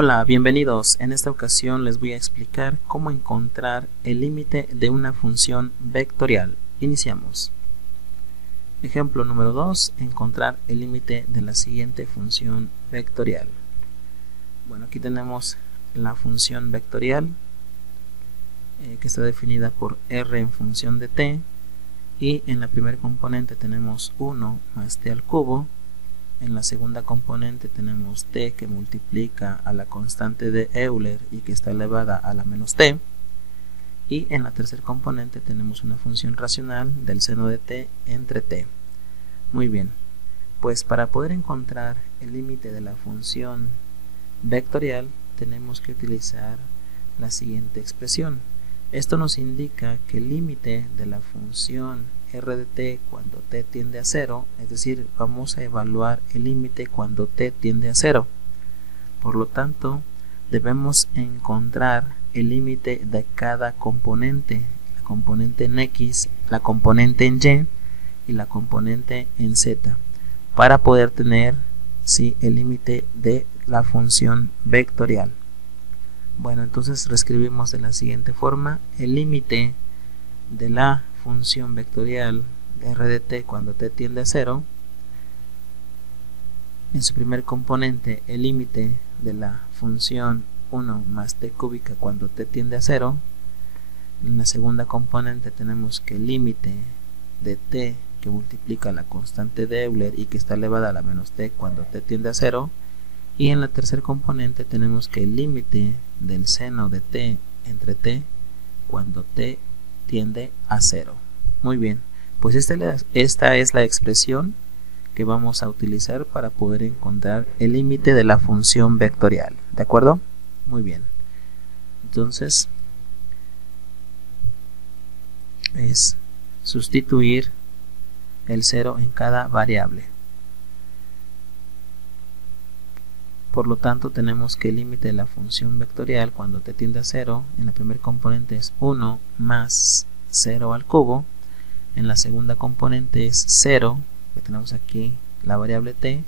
Hola, bienvenidos. En esta ocasión les voy a explicar cómo encontrar el límite de una función vectorial. Iniciamos. Ejemplo número 2. Encontrar el límite de la siguiente función vectorial. Bueno, aquí tenemos la función vectorial que está definida por r en función de t, y en la primera componente tenemos 1 más t al cubo. En la segunda componente tenemos t que multiplica a la constante de Euler y que está elevada a la menos t. Y en la tercera componente tenemos una función racional del seno de t entre t. Muy bien, pues para poder encontrar el límite de la función vectorial tenemos que utilizar la siguiente expresión. Esto nos indica que el límite de la función r de t cuando t tiende a 0, es decir, vamos a evaluar el límite cuando t tiende a 0. Por lo tanto, debemos encontrar el límite de cada componente, la componente en x, la componente en y y la componente en z, para poder tener el límite de la función vectorial. Bueno, entonces reescribimos de la siguiente forma: el límite de la función vectorial r de t cuando t tiende a 0, en su primer componente el límite de la función 1 más t cúbica cuando t tiende a 0. En la segunda componente tenemos que el límite de t que multiplica la constante de Euler y que está elevada a la menos t cuando t tiende a 0. Y en la tercera componente tenemos que el límite del seno de t entre t cuando t tiende a 0. Muy bien, pues esta es la expresión que vamos a utilizar para poder encontrar el límite de la función vectorial. ¿De acuerdo? Muy bien. Entonces, es sustituir el 0 en cada variable. Por lo tanto, tenemos que el límite de la función vectorial cuando t tiende a 0, en la primera componente es 1 más 0 al cubo. En la segunda componente es 0, que tenemos aquí la variable t,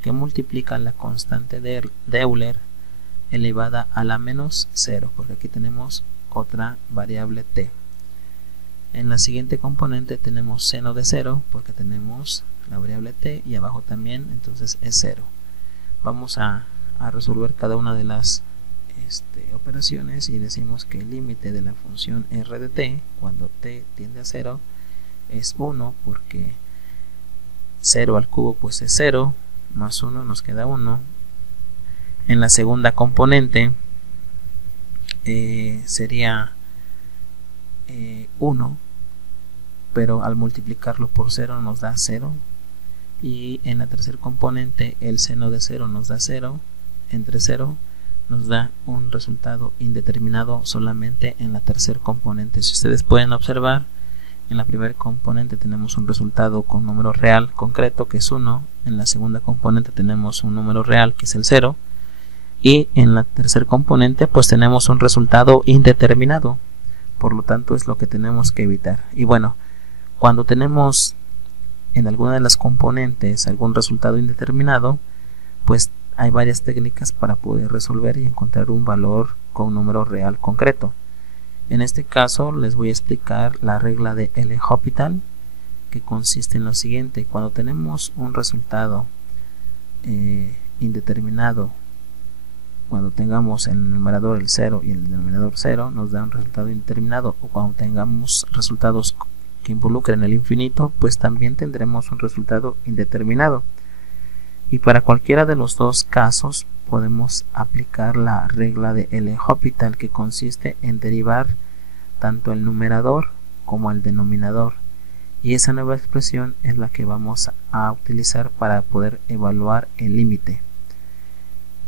que multiplica la constante de Euler elevada a la menos 0, porque aquí tenemos otra variable t. En la siguiente componente tenemos seno de 0, porque tenemos la variable t, y abajo también, entonces es 0. Vamos a resolver cada una de las operaciones y decimos que el límite de la función r de t cuando t tiende a 0 es 1, porque 0 al cubo pues es 0, más 1 nos queda 1. En la segunda componente sería 1, pero al multiplicarlo por 0 nos da 0. Y en la tercera componente el seno de 0 nos da 0, entre 0 nos da un resultado indeterminado solamente en la tercera componente. Si ustedes pueden observar, en la primera componente tenemos un resultado con número real concreto que es 1, en la segunda componente tenemos un número real que es el 0, y en la tercera componente pues tenemos un resultado indeterminado. Por lo tanto es lo que tenemos que evitar. Y bueno, cuando tenemos en alguna de las componentes algún resultado indeterminado, pues hay varias técnicas para poder resolver y encontrar un valor con número real concreto. En este caso les voy a explicar la regla de L'Hopital, que consiste en lo siguiente: cuando tenemos un resultado indeterminado, cuando tengamos en el numerador el 0 y el denominador 0, nos da un resultado indeterminado, o cuando tengamos resultados que involucren el infinito, pues también tendremos un resultado indeterminado. Y para cualquiera de los dos casos podemos aplicar la regla de L'Hopital, que consiste en derivar tanto el numerador como el denominador, y esa nueva expresión es la que vamos a utilizar para poder evaluar el límite.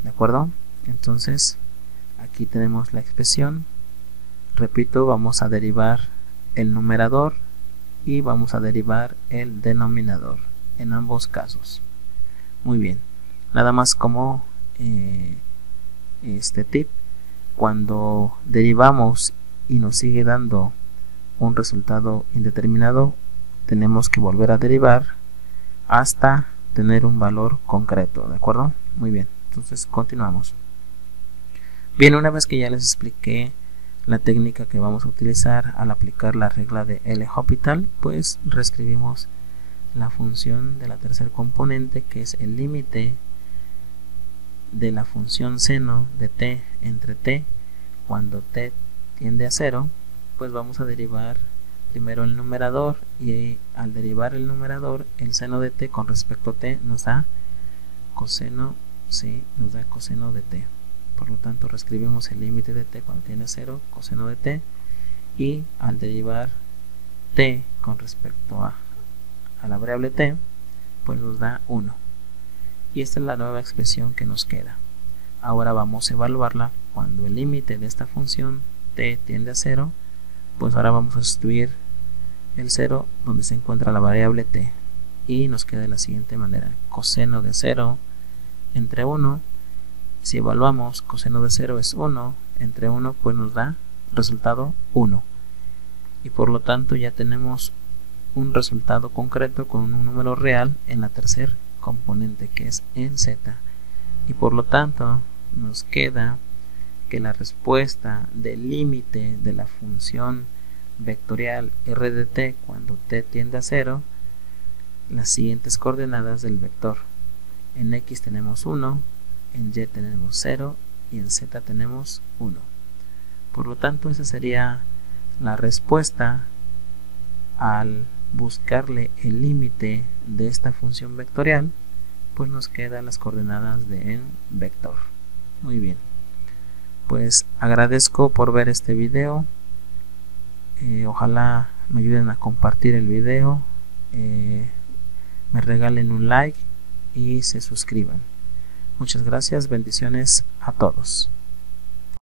¿De acuerdo? Entonces aquí tenemos la expresión. Repito, vamos a derivar el numerador y vamos a derivar el denominador en ambos casos. Muy bien, nada más como tip: cuando derivamos y nos sigue dando un resultado indeterminado, tenemos que volver a derivar hasta tener un valor concreto. ¿De acuerdo? Muy bien, entonces continuamos. Bien, una vez que ya les expliqué la técnica que vamos a utilizar al aplicar la regla de L'Hopital, pues reescribimos la función de la tercer componente, que es el límite de la función seno de t entre t cuando t tiende a 0. Pues vamos a derivar primero el numerador, y al derivar el numerador, el seno de t con respecto a t nos da coseno, nos da coseno de t. Por lo tanto, reescribimos el límite de t cuando tiende a 0, coseno de t, y al derivar t con respecto a la variable t, pues nos da 1. Y esta es la nueva expresión que nos queda. Ahora vamos a evaluarla cuando el límite de esta función t tiende a 0, pues ahora vamos a sustituir el 0 donde se encuentra la variable t, y nos queda de la siguiente manera: coseno de 0 entre 1. Si evaluamos, coseno de 0 es 1, entre 1 pues nos da resultado 1, y por lo tanto ya tenemos un resultado concreto con un número real en la tercer componente, que es en z, y por lo tanto nos queda que la respuesta del límite de la función vectorial r de t cuando t tiende a 0, las siguientes coordenadas del vector: en x tenemos 1, en y tenemos 0 y en z tenemos 1. Por lo tanto, esa sería la respuesta al buscarle el límite de esta función vectorial. Pues nos quedan las coordenadas de en vector. Muy bien, pues agradezco por ver este video. Ojalá me ayuden a compartir el video, me regalen un like y se suscriban. Muchas gracias, bendiciones a todos.